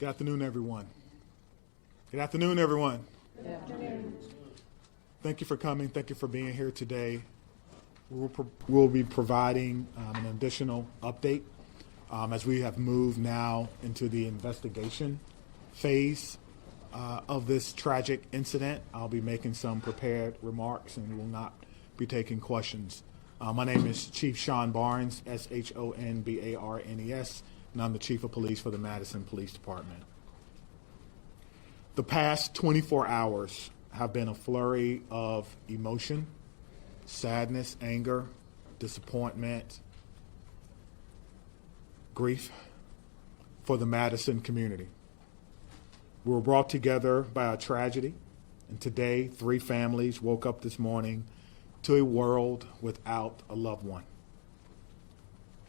Good afternoon, everyone. Good afternoon, everyone. Good afternoon. Thank you for coming. Thank you for being here today. We'll be providing an additional update as we have moved now into the investigation phase of this tragic incident. I'll be making some prepared remarks and will not be taking questions. My name is Chief Sean Barnes, Shonbarnes, and I'm the Chief of Police for the Madison Police Department. The past 24 hours have been a flurry of emotion, sadness, anger, disappointment, grief for the Madison community. We were brought together by a tragedy, and today 3 families woke up this morning to a world without a loved one.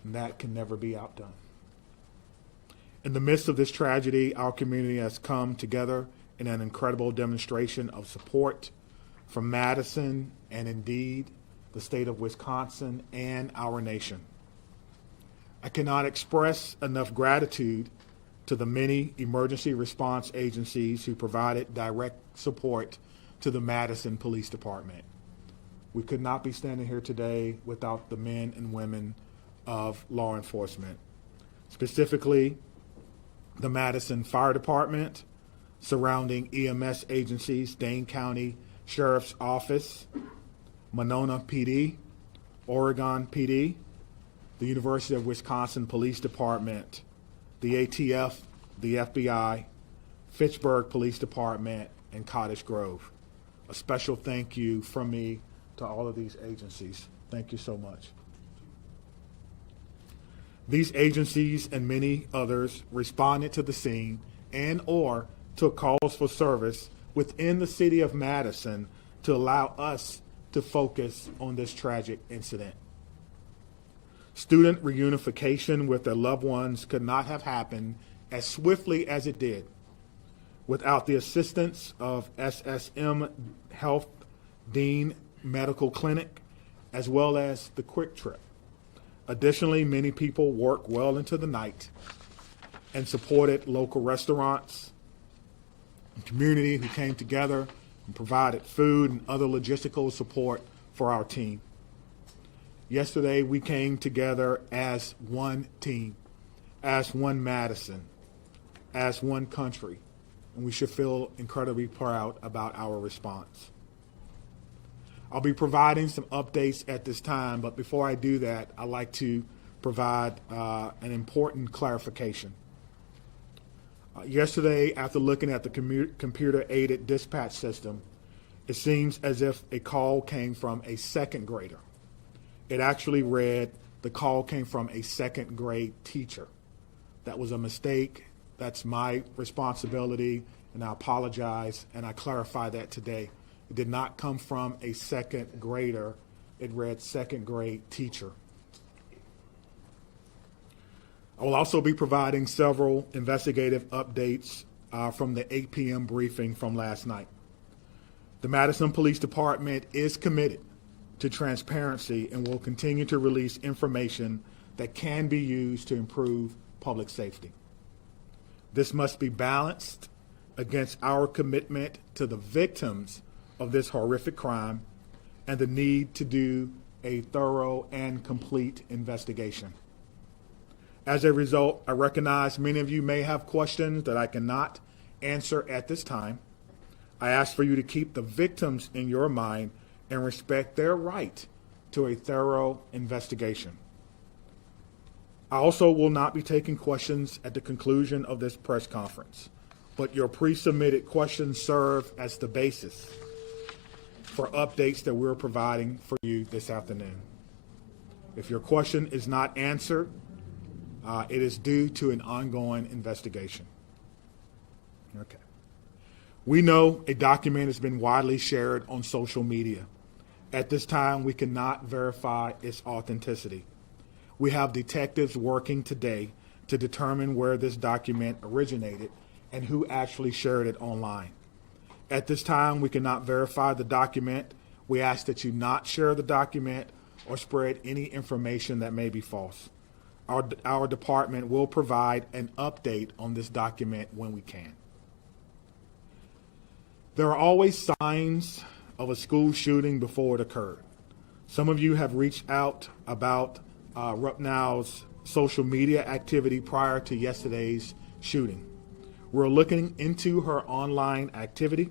And that can never be outdone. In the midst of this tragedy, our community has come together in an incredible demonstration of support from Madison and indeed the state of Wisconsin and our nation. I cannot express enough gratitude to the many emergency response agencies who provided direct support to the Madison Police Department. We could not be standing here today without the men and women of law enforcement, specifically the Madison Fire Department, surrounding EMS agencies, Dane County Sheriff's Office, Monona PD, Oregon PD, the University of Wisconsin Police Department, the ATF, the FBI, Fitchburg Police Department, and Cottage Grove. A special thank you from me to all of these agencies. Thank you so much. These agencies and many others responded to the scene and or took calls for service within the city of Madison to allow us to focus on this tragic incident. Student reunification with their loved ones could not have happened as swiftly as it did without the assistance of SSM Health Dean Medical Clinic as well as the Quick Trip. Additionally, many people worked well into the night and supported local restaurants and community who came together and provided food and other logistical support for our team. Yesterday, we came together as one team, as one Madison, as one country, and we should feel incredibly proud about our response. I'll be providing some updates at this time, but before I do that, I'd like to provide an important clarification. Yesterday, after looking at the computer-aided dispatch system, it seems as if a call came from a second grader. It actually read the call came from a second grade teacher. That was a mistake. That's my responsibility, and I apologize, and I clarify that today. It did not come from a second grader. It read second grade teacher. I will also be providing several investigative updates from the 8 p.m. briefing from last night. The Madison Police Department is committed to transparency and will continue to release information that can be used to improve public safety. This must be balanced against our commitment to the victims of this horrific crime and the need to do a thorough and complete investigation. As a result, I recognize many of you may have questions that I cannot answer at this time. I ask for you to keep the victims in your mind and respect their right to a thorough investigation. I also will not be taking questions at the conclusion of this press conference, but your pre-submitted questions serve as the basis for updates that we're providing for you this afternoon. If your question is not answered, it is due to an ongoing investigation. Okay. We know a document has been widely shared on social media. At this time, we cannot verify its authenticity. We have detectives working today to determine where this document originated and who actually shared it online. At this time, we cannot verify the document. We ask that you not share the document or spread any information that may be false. our department will provide an update on this document when we can. There are always signs of a school shooting before it occurred. Some of you have reached out about Rupnow's social media activity prior to yesterday's shooting. We're looking into her online activity.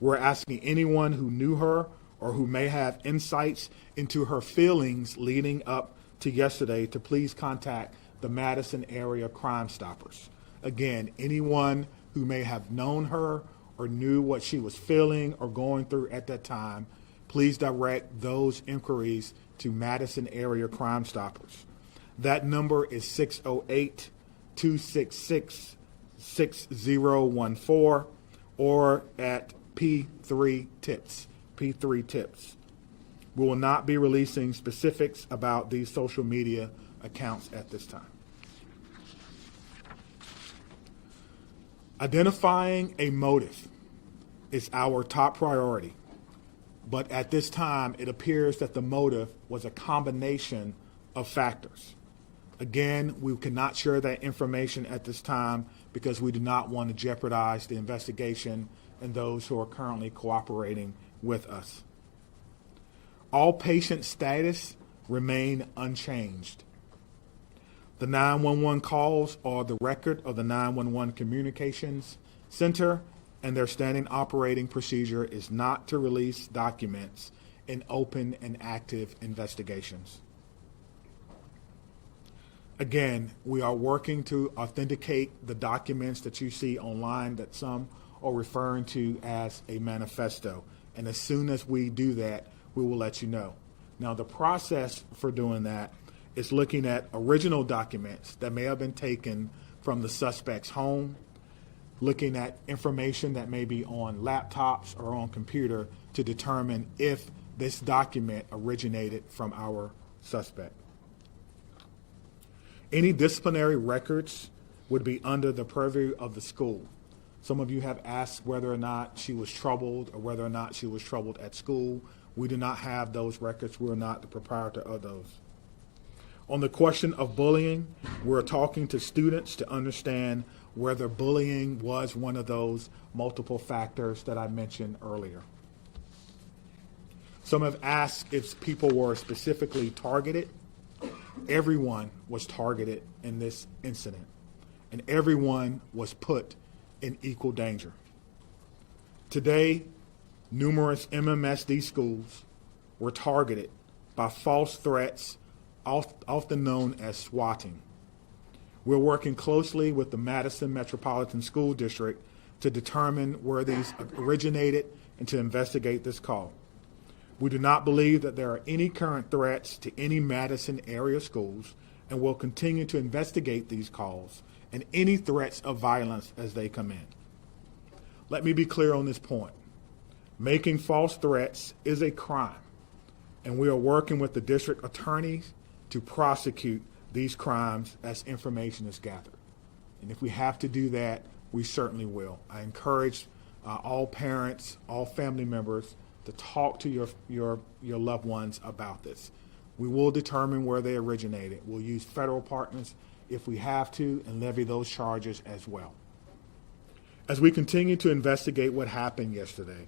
We're asking anyone who knew her or who may have insights into her feelings leading up to yesterday to please contact the Madison Area Crime Stoppers. Again, anyone who may have known her or knew what she was feeling or going through at that time, please direct those inquiries to Madison Area Crime Stoppers. That number is 608-266-6014 or at P3 Tips. P3 Tips. We will not be releasing specifics about these social media accounts at this time. Identifying a motive is our top priority, but at this time it appears that the motive was a combination of factors. Again, we cannot share that information at this time because we do not want to jeopardize the investigation and those who are currently cooperating with us. All patient status remain unchanged. The 911 calls are the record of the 911 Communications Center, and their standing operating procedure is not to release documents in open and active investigations. Again, we are working to authenticate the documents that you see online that some are referring to as a manifesto. And as soon as we do that, we will let you know. Now, the process for doing that is looking at original documents that may have been taken from the suspect's home, looking at information that may be on laptops or on computer to determine if this document originated from our suspect. Any disciplinary records would be under the purview of the school. Some of you have asked whether or not she was troubled or whether or not she was troubled at school. We do not have those records. We're not the proprietor of those. On the question of bullying, we're talking to students to understand whether bullying was one of those multiple factors that I mentioned earlier. Some have asked if people were specifically targeted. Everyone was targeted in this incident, and everyone was put in equal danger. Today, numerous MMSD schools were targeted by false threats, often known as swatting. We're working closely with the Madison Metropolitan School District to determine where these originated and to investigate this call. We do not believe that there are any current threats to any Madison area schools, and will continue to investigate these calls and any threats of violence as they come in. Let me be clear on this point. Making false threats is a crime, and we are working with the district attorneys to prosecute these crimes as information is gathered. And if we have to do that, we certainly will. I encourage all parents, all family members to talk to your loved ones about this. We will determine where they originated. We'll use federal partners if we have to and levy those charges as well. As we continue to investigate what happened yesterday,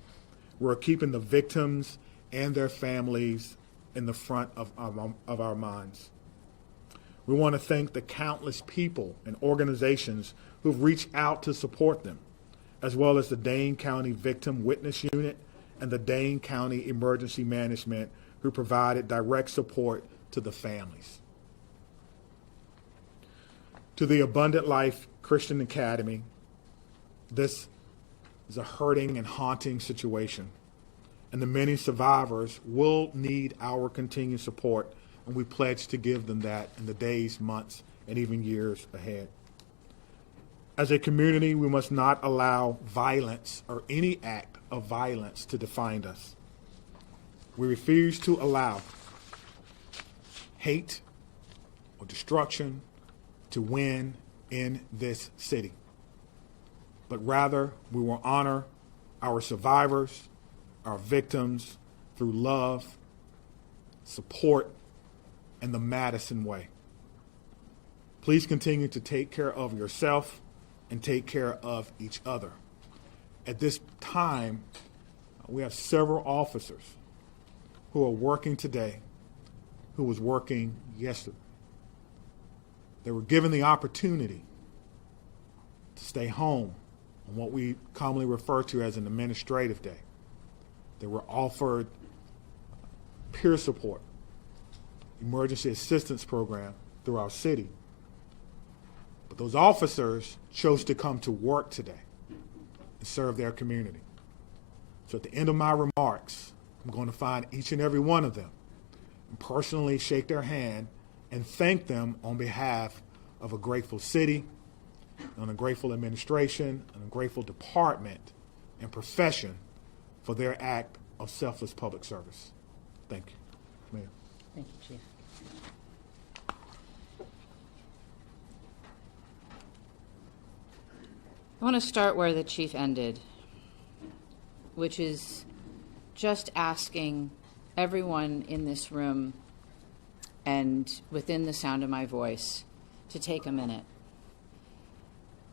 we're keeping the victims and their families in the front of our minds. We want to thank the countless people and organizations who've reached out to support them, as well as the Dane County Victim Witness Unit and the Dane County Emergency Management, who provided direct support to the families. To the Abundant Life Christian Academy, this is a hurting and haunting situation, and the many survivors will need our continued support, and we pledge to give them that in the days, months, and even years ahead. As a community, we must not allow violence or any act of violence to define us. We refuse to allow hate or destruction to win in this city, but rather we will honor our survivors, our victims through love, support, and the Madison way. Please continue to take care of yourself and take care of each other. At this time, we have several officers who are working today who was working yesterday. They were given the opportunity to stay home on what we commonly refer to as an administrative day. They were offered peer support, emergency assistance program through our city. But those officers chose to come to work today and serve their community. So at the end of my remarks, I'm going to find each and every one of them and personally shake their hand and thank them on behalf of a grateful city, and a grateful administration, and a grateful department and profession for their act of selfless public service. Thank you. Mayor. Thank you, Chief. I want to start where the Chief ended, which is just asking everyone in this room and within the sound of my voice to take a minute.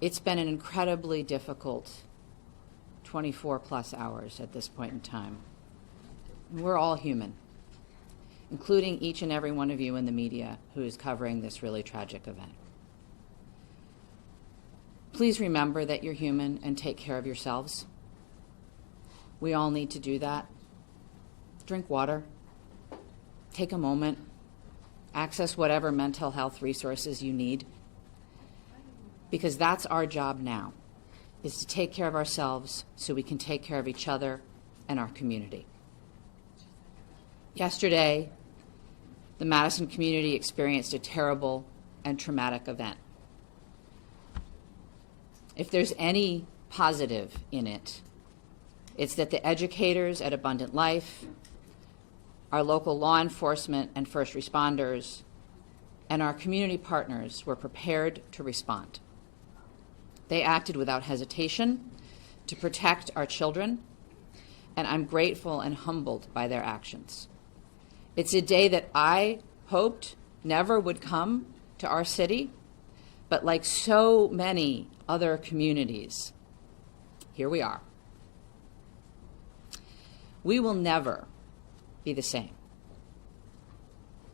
It's been an incredibly difficult 24 plus hours at this point in time. We're all human, including each and every one of you in the media who is covering this really tragic event. Please remember that you're human and take care of yourselves. We all need to do that. Drink water, take a moment, access whatever mental health resources you need, because that's our job now, is to take care of ourselves so we can take care of each other and our community. Yesterday, the Madison community experienced a terrible and traumatic event. If there's any positive in it, it's that the educators at Abundant Life, our local law enforcement and first responders, and our community partners were prepared to respond. They acted without hesitation to protect our children, and I'm grateful and humbled by their actions. It's a day that I hoped never would come to our city, but like so many other communities, here we are. We will never be the same,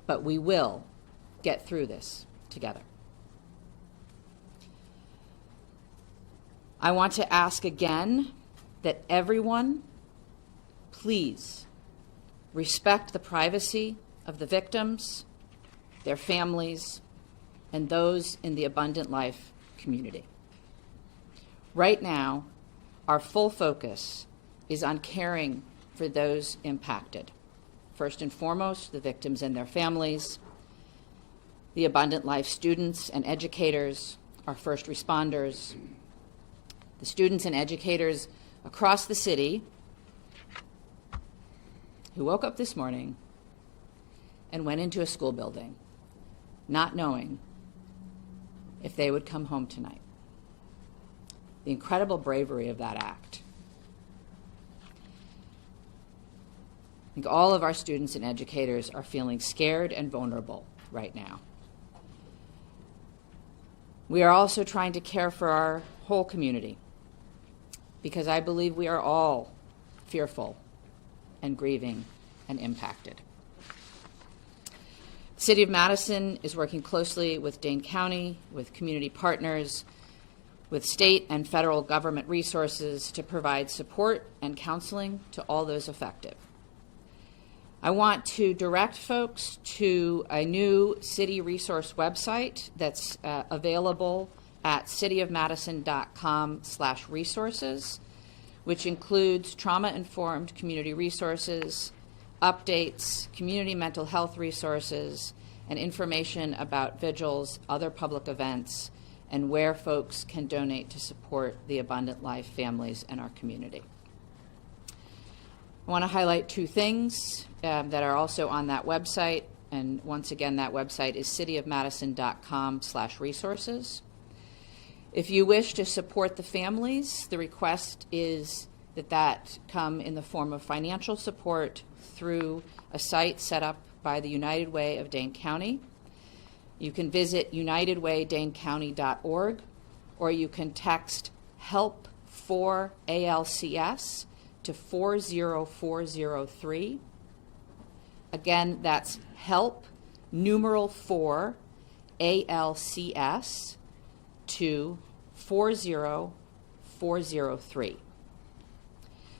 but we will get through this together. I want to ask again that everyone, please respect the privacy of the victims, their families, and those in the Abundant Life community. Right now, our full focus is on caring for those impacted. First and foremost, the victims and their families, the Abundant Life students and educators, our first responders, the students and educators across the city who woke up this morning and went into a school building not knowing if they would come home tonight. The incredible bravery of that act. I think all of our students and educators are feeling scared and vulnerable right now. We are also trying to care for our whole community, because I believe we are all fearful and grieving and impacted. The City of Madison is working closely with Dane County, with community partners, with state and federal government resources to provide support and counseling to all those affected. I want to direct folks to a new city resource website that's available at cityofmadison.com/resources, which includes trauma-informed community resources, updates, community mental health resources, and information about vigils, other public events, and where folks can donate to support the Abundant Life families and our community. I want to highlight two things that are also on that website, and once again, that website is cityofmadison.com/resources. If you wish to support the families, the request is that come in the form of financial support through a site set up by the United Way of Dane County. You can visit unitedwaydanecounty.org, or you can text HELP for ALCS to 40403. Again, that's HELP numeral 4 ALCS to 40403.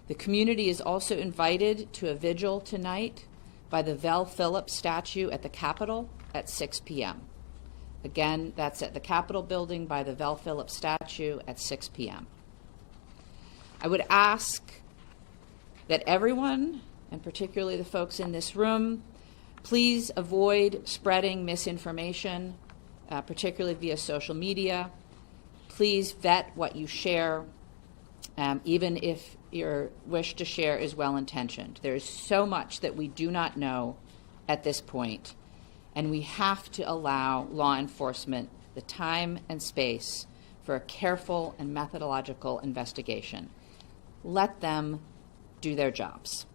The community is also invited to a vigil tonight by the Vel Phillips statue at the Capitol at 6 p.m. Again, that's at the Capitol building by the Vel Phillips statue at 6 p.m. I would ask that everyone, and particularly the folks in this room, please avoid spreading misinformation, particularly via social media. Please vet what you share, even if your wish to share is well-intentioned. There is so much that we do not know at this point, and we have to allow law enforcement the time and space for a careful and methodological investigation. Let them do their jobs.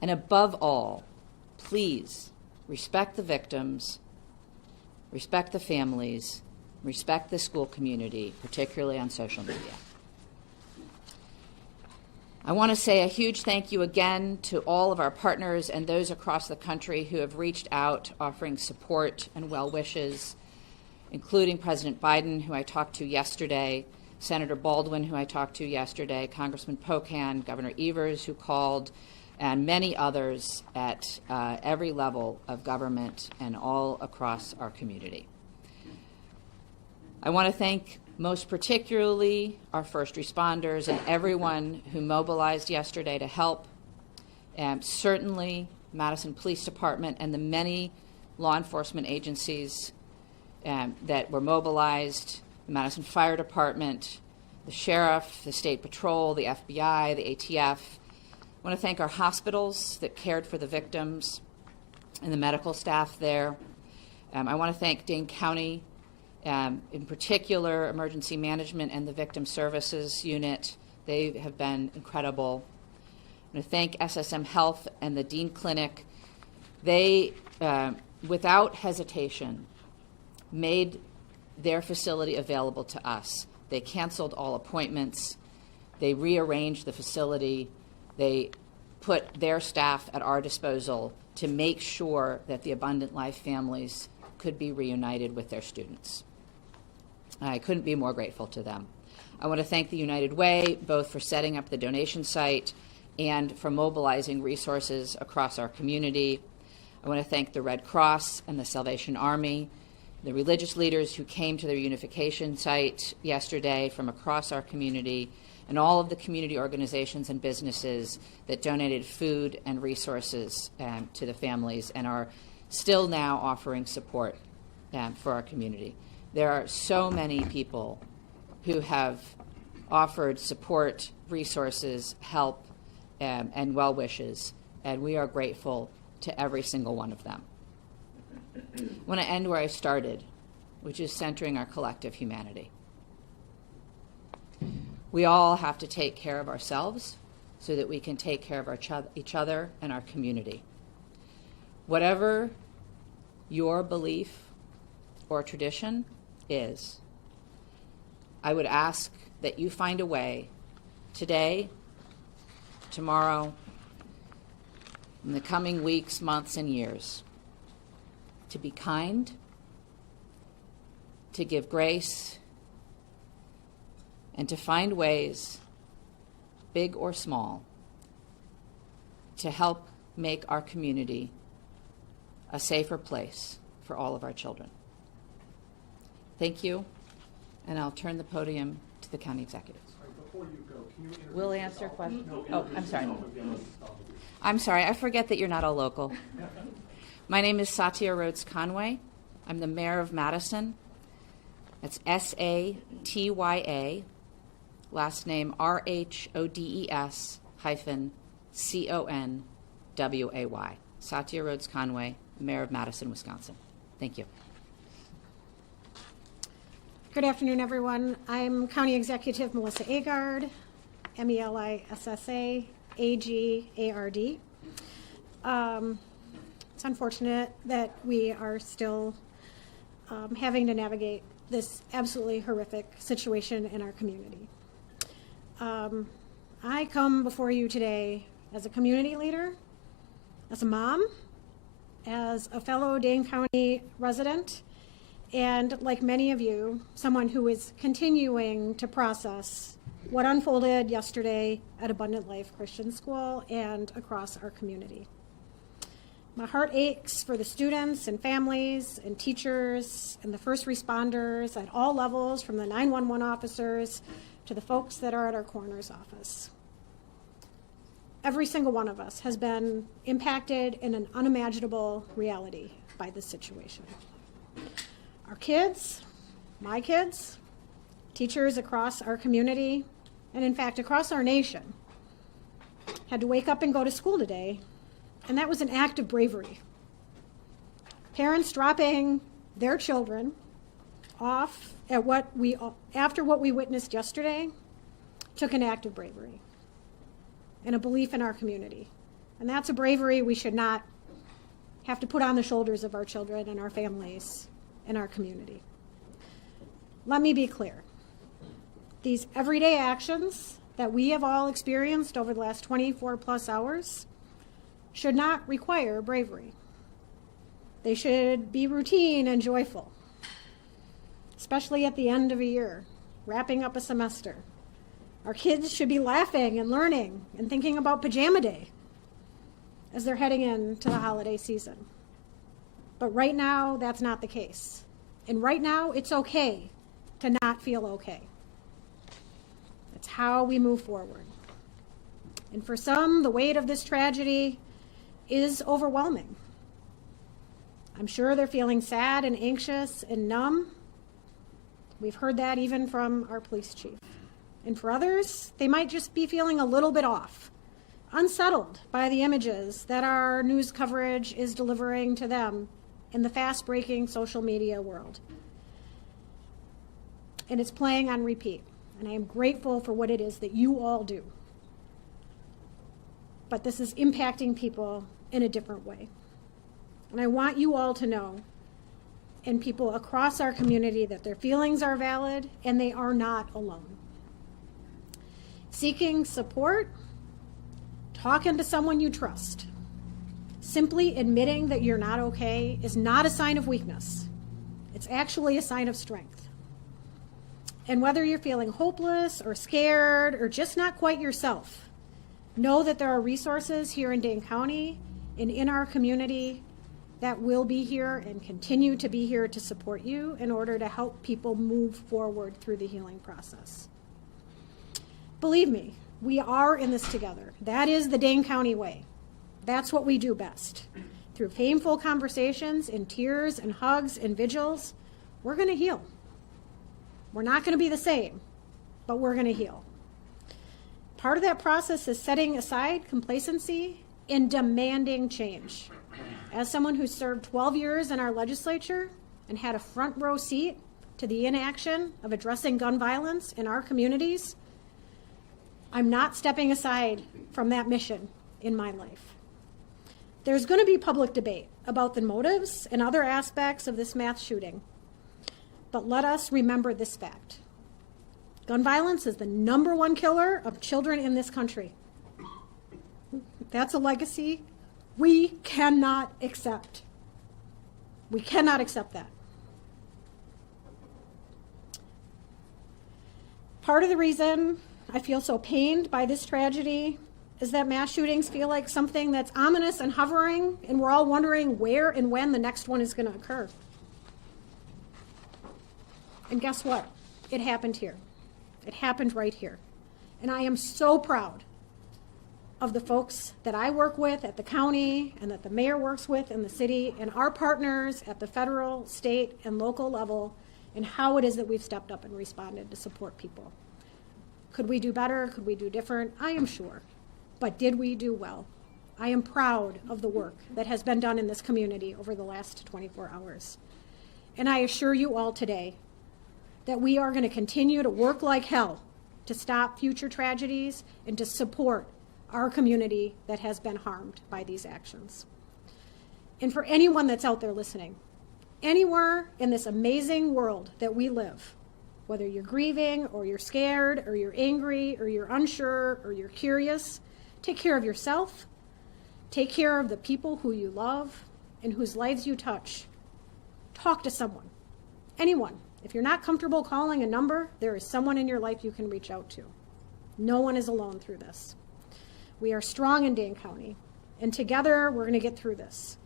And above all, please respect the victims, respect the families, respect the school community, particularly on social media. I want to say a huge thank you again to all of our partners and those across the country who have reached out offering support and well wishes, including President Biden, who I talked to yesterday, Senator Baldwin, who I talked to yesterday, Congressman Pocan, Governor Evers, who called, and many others at every level of government and all across our community. I want to thank most particularly our first responders and everyone who mobilized yesterday to help, and certainly Madison Police Department and the many law enforcement agencies that were mobilized, the Madison Fire Department, the Sheriff, the State Patrol, the FBI, the ATF. I want to thank our hospitals that cared for the victims and the medical staff there. I want to thank Dane County, in particular emergency management and the victim services unit. They have been incredible. I want to thank SSM Health and the Dean Clinic. They, without hesitation, made their facility available to us. They canceled all appointments. They rearranged the facility. They put their staff at our disposal to make sure that the Abundant Life families could be reunited with their students. I couldn't be more grateful to them. I want to thank the United Way, both for setting up the donation site and for mobilizing resources across our community. I want to thank the Red Cross and the Salvation Army, the religious leaders who came to their unification site yesterday from across our community, and all of the community organizations and businesses that donated food and resources to the families and are still now offering support for our community. There are so many people who have offered support, resources, help, and well wishes, and we are grateful to every single one of them. I want to end where I started, which is centering our collective humanity. We all have to take care of ourselves so that we can take care of each other and our community. Whatever your belief or tradition is, I would ask that you find a way today, tomorrow, in the coming weeks, months, and years to be kind, to give grace, and to find ways, big or small, to help make our community a safer place for all of our children. Thank you, and I'll turn the podium to the county executive. Before you go, can you introduce We'll yourself? answer questions. No, Oh, I'm sorry. I'm sorry, I forget that you're not a local. My name is Satya Rhodes Conway. I'm the mayor of Madison. That's S-A-T-Y-A, last name R-H-O-D-E-S-C-O-N-W-A-Y. Satya Rhodes Conway, mayor of Madison, Wisconsin. Thank you. Good afternoon, everyone. I'm County Executive Melissa Agard, M-E-L-I-S-S-A, A-G-A-R-D. It's unfortunate that we are still having to navigate this absolutely horrific situation in our community. I come before you today as a community leader, as a mom, as a fellow Dane County resident, and like many of you, someone who is continuing to process what unfolded yesterday at Abundant Life Christian School and across our community. My heart aches for the students and families and teachers and the first responders at all levels, from the 911 officers to the folks that are at our coroner's office. Every single one of us has been impacted in an unimaginable reality by this situation. Our kids, my kids, teachers across our community, and in fact across our nation, had to wake up and go to school today, and that was an act of bravery. Parents dropping their children off at after what we witnessed yesterday took an act of bravery and a belief in our community. And that's a bravery we should not have to put on the shoulders of our children and our families and our community. Let me be clear. These everyday actions that we have all experienced over the last 24 plus hours should not require bravery. They should be routine and joyful, especially at the end of a year, wrapping up a semester. Our kids should be laughing and learning and thinking about pajama day as they're heading into the holiday season. But right now, that's not the case. And right now, it's okay to not feel okay. That's how we move forward. And for some, the weight of this tragedy is overwhelming. I'm sure they're feeling sad and anxious and numb. We've heard that even from our police chief. And for others, they might just be feeling a little bit off, unsettled by the images that our news coverage is delivering to them in the fast-breaking social media world. And it's playing on repeat. And I am grateful for what it is that you all do. But this is impacting people in a different way. And I want you all to know, and people across our community, that their feelings are valid and they are not alone. Seeking support, talking to someone you trust, simply admitting that you're not okay is not a sign of weakness. It's actually a sign of strength. And whether you're feeling hopeless or scared or just not quite yourself, know that there are resources here in Dane County and in our community that will be here and continue to be here to support you in order to help people move forward through the healing process. Believe me, we are in this together. That is the Dane County way. That's what we do best. Through painful conversations and tears and hugs and vigils, we're going to heal. We're not going to be the same, but we're going to heal. Part of that process is setting aside complacency and demanding change. As someone who served 12 years in our legislature and had a front row seat to the inaction of addressing gun violence in our communities, I'm not stepping aside from that mission in my life. There's going to be public debate about the motives and other aspects of this mass shooting. But let us remember this fact. Gun violence is the #1 killer of children in this country. That's a legacy we cannot accept. We cannot accept that. Part of the reason I feel so pained by this tragedy is that mass shootings feel like something that's ominous and hovering, and we're all wondering where and when the next one is going to occur. And guess what? It happened here. It happened right here. And I am so proud of the folks that I work with at the county and that the mayor works with in the city and our partners at the federal, state, and local level, and how it is that we've stepped up and responded to support people. Could we do better? Could we do different? I am sure. But did we do well? I am proud of the work that has been done in this community over the last 24 hours. And I assure you all today that we are going to continue to work like hell to stop future tragedies and to support our community that has been harmed by these actions. And for anyone that's out there listening, Anywhere in this amazing world that we live, whether you're grieving or you're scared or you're angry or you're unsure or you're curious, take care of yourself, take care of the people who you love and whose lives you touch. Talk to someone, anyone. If you're not comfortable calling a number, there is someone in your life you can reach out to. No one is alone through this. We are strong in Dane County, and together we're going to get through this.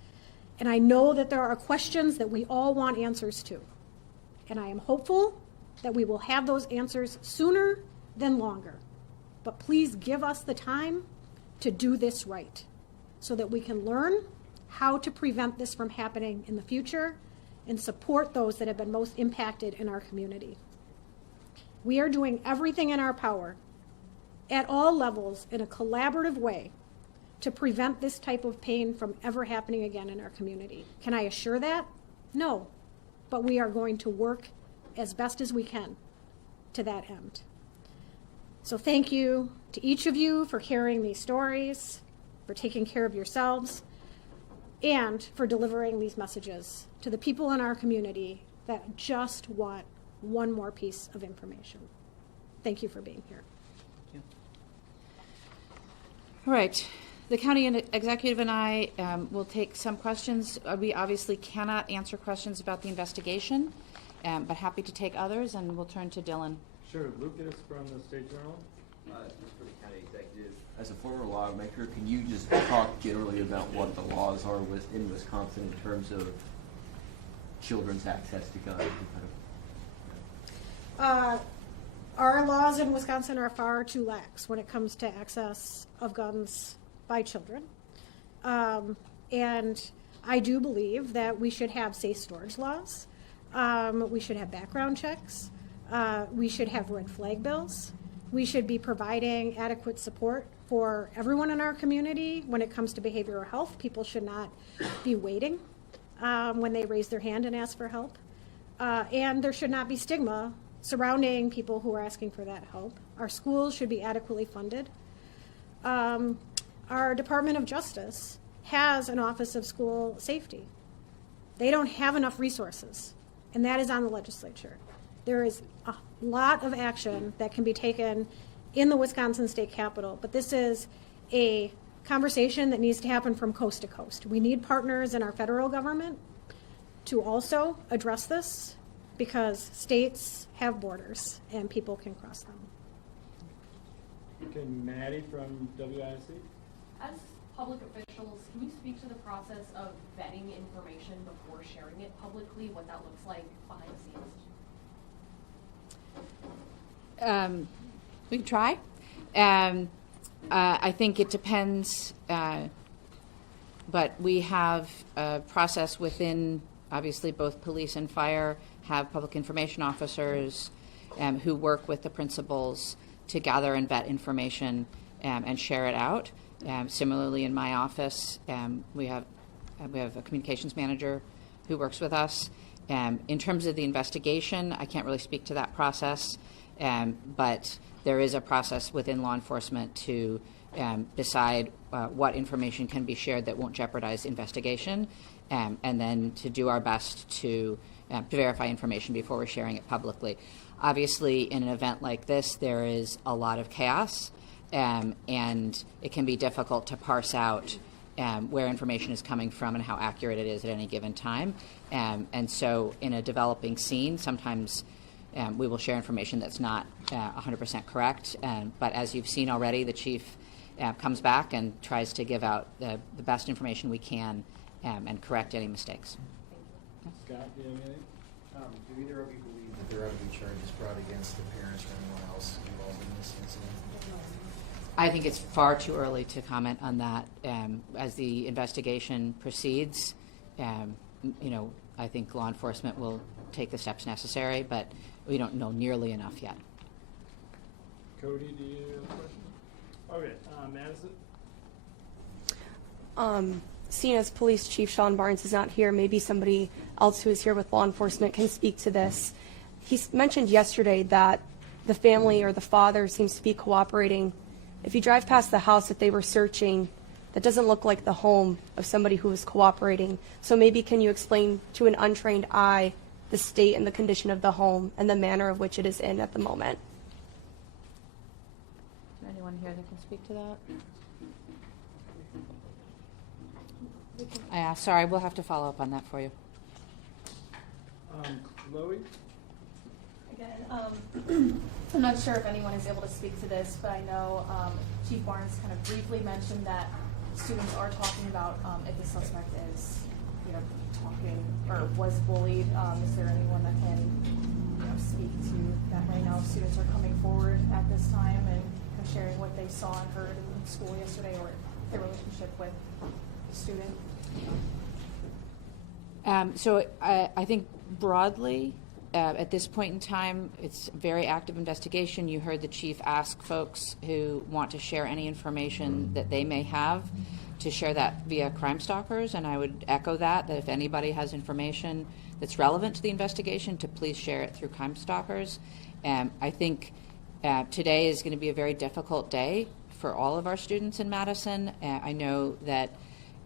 And I know that there are questions that we all want answers to. And I am hopeful that we will have those answers sooner than longer. But please give us the time to do this right so that we can learn how to prevent this from happening in the future and support those that have been most impacted in our community. We are doing everything in our power at all levels in a collaborative way to prevent this type of pain from ever happening again in our community. Can I assure that? No, but we are going to work as best as we can to that end. So thank you to each of you for carrying these stories, for taking care of yourselves, and for delivering these messages to the people in our community that just want one more piece of information. Thank you for being here. All right. The county executive and I will take some questions. We obviously cannot answer questions about the investigation, but happy to take others, and we'll turn to Dylan. Sure, Lucas from the State Journal. Just for the county executive, as a former lawmaker, can you just talk generally about what the laws are in Wisconsin in terms of children's access to guns? Our laws in Wisconsin are far too lax when it comes to access of guns by children. And I do believe that we should have safe storage laws. We should have background checks. We should have red flag bills. We should be providing adequate support for everyone in our community when it comes to behavioral health. People should not be waiting when they raise their hand and ask for help. And there should not be stigma surrounding people who are asking for that help. Our schools should be adequately funded. Our Department of Justice has an Office of School Safety. They don't have enough resources, and that is on the legislature. There is a lot of action that can be taken in the Wisconsin State Capitol, but this is a conversation that needs to happen from coast to coast. We need partners in our federal government to also address this because states have borders and people can cross them. Okay, Maddie from WIC. As public officials, can you speak to the process of vetting information before sharing it publicly, what that looks like behind the scenes? We can try. I think it depends, but we have a process within, obviously, both police and fire have public information officers who work with the principals to gather and vet information and share it out. Similarly, in my office, we have a communications manager who works with us. In terms of the investigation, I can't really speak to that process, but there is a process within law enforcement to decide what information can be shared that won't jeopardize investigation, and then to do our best to verify information before we're sharing it publicly. Obviously, in an event like this, there is a lot of chaos, and it can be difficult to parse out where information is coming from and how accurate it is at any given time. And so in a developing scene, sometimes we will share information that's not 100% correct. But as you've seen already, the chief comes back and tries to give out the best information we can and correct any mistakes. Scott, do you have anything? Do either of you believe that there ought to be charges brought against the parents or anyone else involved in this incident? I think it's far too early to comment on that. As the investigation proceeds, I think law enforcement will take the steps necessary, but we don't know nearly enough yet. Cody, do you have a question? Okay, Madison? Seeing as Police Chief Sean Barnes is not here, maybe somebody else who is here with law enforcement can speak to this. He mentioned yesterday that the family or the father seems to be cooperating. If you drive past the house that they were searching, That doesn't look like the home of somebody who is cooperating. So maybe can you explain to an untrained eye the state and the condition of the home and the manner of which it is in at the moment? Is there anyone here that can speak to that? Sorry, we'll have to follow up on that for you. Chloe? Again, I'm not sure if anyone is able to speak to this, but I know Chief Barnes kind of briefly mentioned that students are talking about if the suspect is, talking or was bullied. Is there anyone that can, speak to that right now? If students are coming forward at this time and sharing what they saw and heard in school yesterday, or their relationship with the student. So I think broadly, at this point in time, it's a very active investigation. You heard the chief ask folks who want to share any information that they may have to share that via Crime Stoppers, and I would echo that if anybody has information that's relevant to the investigation, to please share it through Crime Stoppers. I think today is going to be a very difficult day for all of our students in Madison. I know that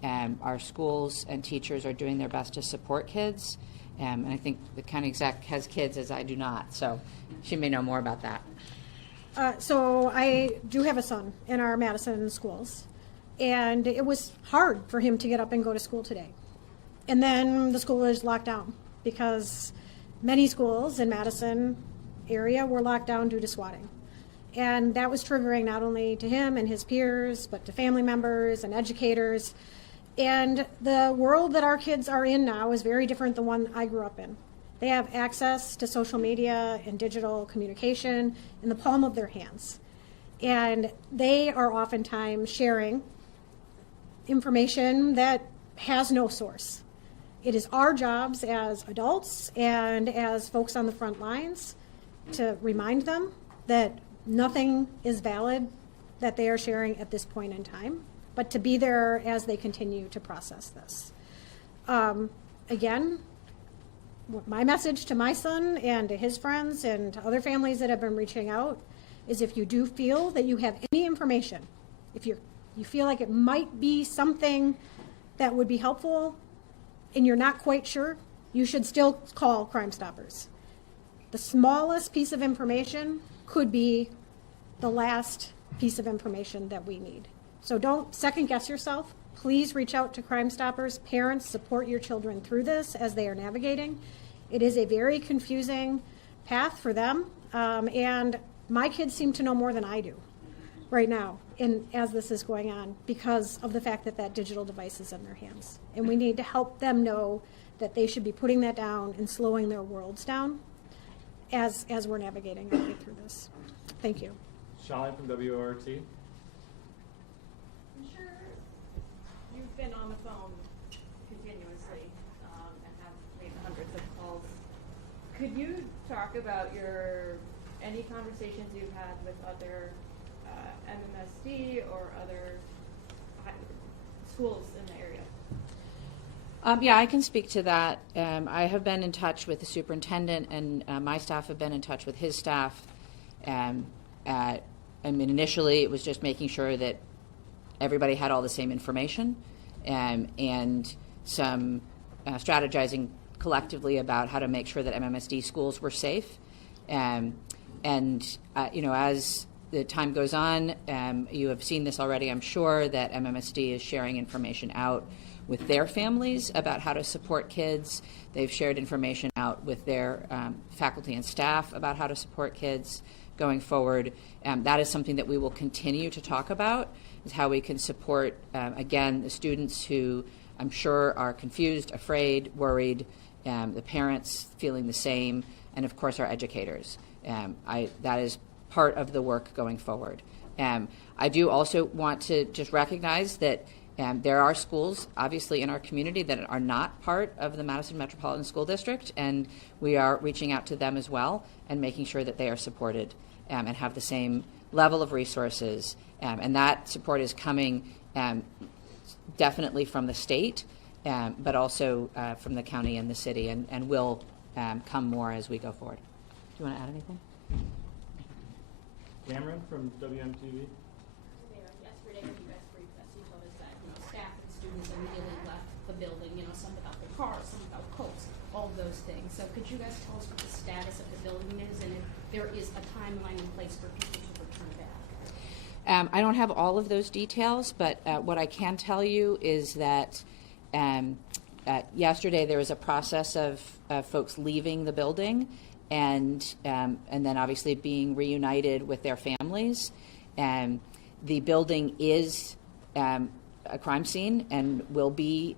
our schools and teachers are doing their best to support kids. And I think the county exec has kids, as I do not, so she may know more about that. So I do have a son in our Madison schools, and it was hard for him to get up and go to school today. And then the school is locked down because many schools in Madison area were locked down due to swatting. And that was triggering not only to him and his peers, but to family members and educators. And the world that our kids are in now is very different than the one I grew up in. They have access to social media and digital communication in the palm of their hands. And they are oftentimes sharing information that has no source. It is our jobs as adults and as folks on the front lines to remind them that nothing is valid that they are sharing at this point in time, but to be there as they continue to process this. Again, my message to my son and to his friends and to other families that have been reaching out is, if you do feel that you have any information, if you feel like it might be something that would be helpful and you're not quite sure, you should still call Crime Stoppers. The smallest piece of information could be the last piece of information that we need. So don't second guess yourself. Please reach out to Crime Stoppers. Parents, support your children through this as they are navigating. It is a very confusing path for them, and my kids seem to know more than I do right now as this is going on, because of the fact that digital device is in their hands. And we need to help them know that they should be putting that down and slowing their worlds down as we're navigating our way through this. Thank you. Shine from WORT. I'm sure you've been on the phone continuously and have made hundreds of calls. Could you talk about any conversations you've had with other MMSD or other schools in the area? Yeah, I can speak to that. I have been in touch with the superintendent, and my staff have been in touch with his staff. Initially, it was just making sure that everybody had all the same information, and some strategizing collectively about how to make sure that MMSD schools were safe. As the time goes on, you have seen this already, I'm sure, that MMSD is sharing information out with their families about how to support kids. They've shared information out with their faculty and staff about how to support kids going forward. That is something that we will continue to talk about, is how we can support, again, the students who I'm sure are confused, afraid, worried, the parents feeling the same, and of course our educators. That is part of the work going forward. I do also want to just recognize that there are schools, obviously, in our community that are not part of the Madison Metropolitan School District, and we are reaching out to them as well and making sure that they are supported and have the same level of resources. And that support is coming definitely from the state, but also from the county and the city, and will come more as we go forward. Do you want to add anything? Cameron from WMTV. Yesterday, when you guys briefed us, you told us that immediately left the building, some without their cars, some without coats, all of those things. So could you guys tell us what the status of the building is, and if there is a timeline in place for people to return back? I don't have all of those details, but what I can tell you is that yesterday there was a process of folks leaving the building and then obviously being reunited with their families. The building is a crime scene and will be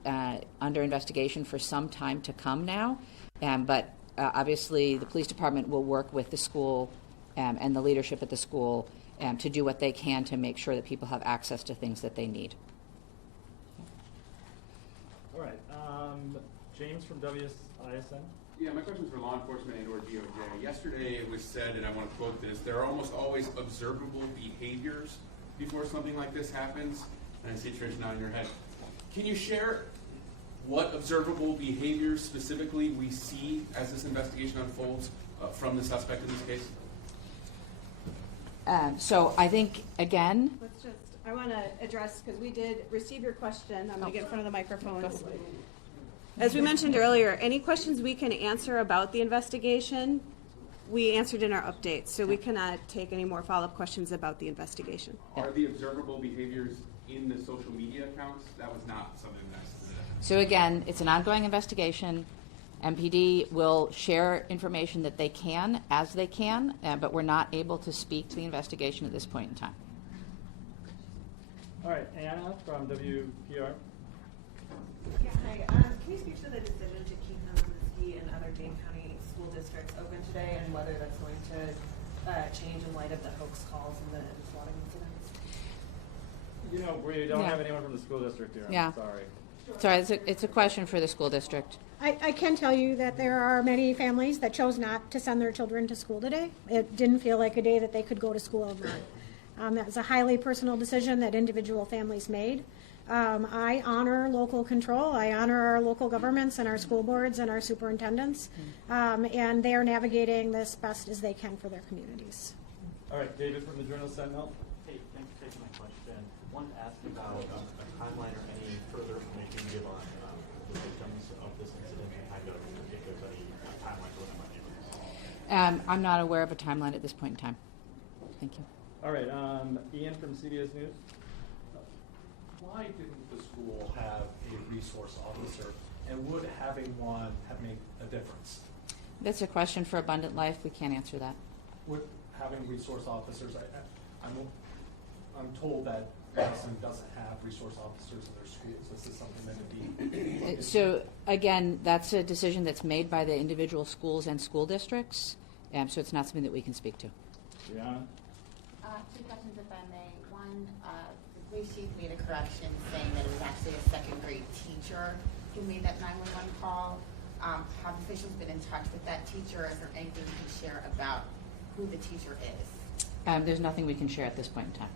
under investigation for some time to come now. But obviously the police department will work with the school and the leadership at the school to do what they can to make sure that people have access to things that they need. All right, James from WISN. Yeah, my question is for law enforcement and or DOJ. Yesterday it was said, and I want to quote this, there are almost always observable behaviors before something like this happens. And I see Trish nodding your head. Can you share what observable behaviors specifically we see as this investigation unfolds from the suspect in this case? So I think, again, I want to address, because we did receive your question. I'm going to get in front of the microphone. As we mentioned earlier, any questions we can answer about the investigation, we answered in our updates. So we cannot take any more follow-up questions about the investigation. Are the observable behaviors in the social media accounts? That was not something that I submitted. so again, it's an ongoing investigation. MPD will share information that they can as they can, but we're not able to speak to the investigation at this point in time. All right, Anna from WPR. Yeah, hi. Can you speak to the decision to keep Madison and other Dane County school districts open today, and whether that's going to change in light of the hoax calls and the swatting incidents? We don't have anyone from the school district here. Yeah. I'm sorry. Sorry, it's a question for the school district. I can tell you that there are many families that chose not to send their children to school today. It didn't feel like a day that they could go to school overnight. That was a highly personal decision that individual families made. I honor local control. I honor our local governments and our school boards and our superintendents, and they are navigating this best as they can for their communities. All right, David from the Journal-Sentinel. Hey, thanks for taking my question. I wanted to ask about a timeline or any further information you can give on the victims of this incident and kind of if there's any timeline for what that might be. I'm not aware of a timeline at this point in time. Thank you. All right, Ian from CBS News. Why didn't the school have a resource officer, and would having one have made a difference? That's a question for Abundant Life. We can't answer that. Would having resource officers, I'm told that Madison doesn't have resource officers in their schools. Is this something that would be? So again, that's a decision that's made by the individual schools and school districts, so it's not something that we can speak to. Brianna? Two questions, if I may. One, the police chief made a correction saying that it was actually a second grade teacher who made that 911 call. Have officials been in touch with that teacher? Is there anything you can share about who the teacher is? There's nothing we can share at this point in time.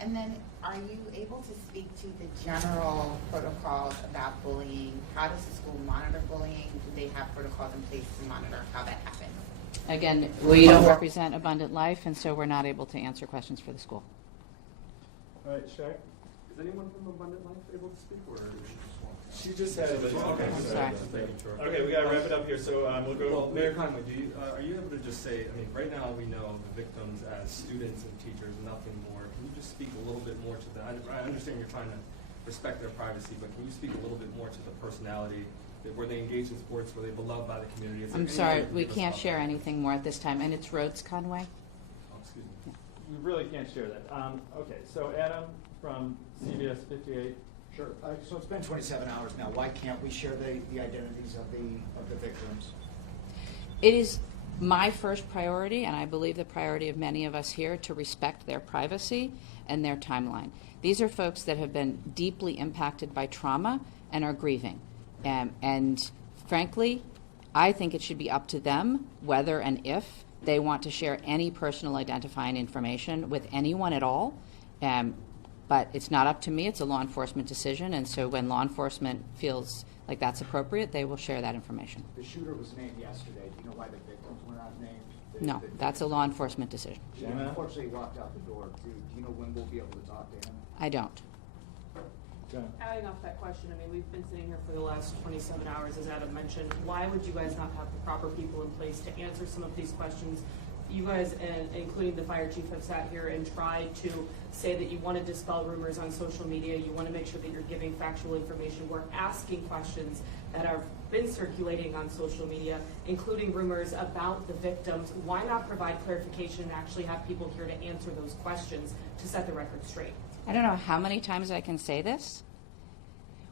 And then, are you able to speak to the general protocols about bullying? How does the school monitor bullying? Do they have protocols in place to monitor how that happens? Again, we don't represent Abundant Life, and so we're not able to answer questions for the school. All right, Shaq. Is anyone from Abundant Life able to speak, or she just had it. Okay, sorry. Okay, we got to wrap it up here. So we'll go. Well, Mayor Conway, are you able to just say? I mean, right now we know the victims as students and teachers, nothing more. Can you just speak a little bit more to that? I understand you're trying to respect their privacy, but can you speak a little bit more to the personality? Were they engaged in sports? Were they beloved by the community? I'm sorry, we can't share anything more at this time. And it's Rhodes, Conway? Oh, excuse me. Yeah. We really can't share that. Okay, so Adam from CBS 58. Sure. So it's been 27 hours now. Why can't we share the identities of the victims? It is my first priority, and I believe the priority of many of us here, to respect their privacy and their timeline. These are folks that have been deeply impacted by trauma and are grieving. And frankly, I think it should be up to them whether and if they want to share any personal identifying information with anyone at all. But it's not up to me. It's a law enforcement decision. And so when law enforcement feels like that's appropriate, they will share that information. The shooter was named yesterday. Do you know why the victims were not named? No, that's a law enforcement decision. She unfortunately walked out the door. Do you know when we'll be able to talk to him? I don't. Adding off that question, I mean, we've been sitting here for the last 27 hours, as Adam mentioned. Why would you guys not have the proper people in place to answer some of these questions? You guys, including the fire chief, have sat here and tried to say that you want to dispel rumors on social media. You want to make sure that you're giving factual information. We're asking questions that have been circulating on social media, including rumors about the victims. Why not provide clarification and actually have people here to answer those questions to set the record straight? I don't know how many times I can say this.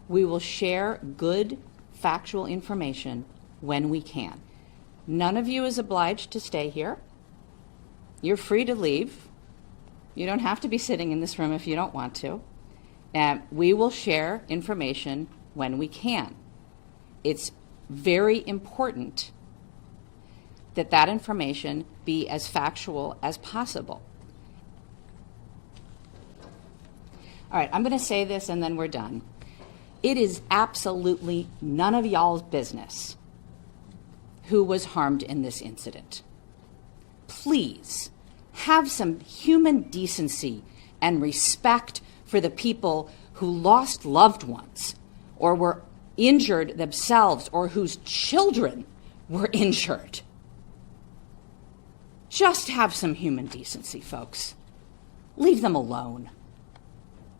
We will share good factual information when we can. None of you is obliged to stay here. You're free to leave. You don't have to be sitting in this room if you don't want to. And we will share information when we can. It's very important that that information be as factual as possible. All right, I'm going to say this and then we're done. It is absolutely none of y'all's business who was harmed in this incident. Please have some human decency and respect for the people who lost loved ones or were injured themselves or whose children were injured. Just have some human decency, folks. Leave them alone.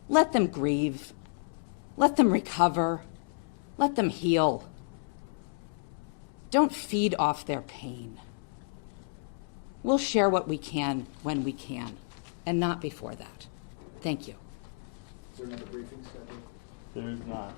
Let them grieve. Let them recover. Let them heal. Don't feed off their pain. We'll share what we can when we can, and not before that. Thank you. Is there another briefing scheduled? There is not.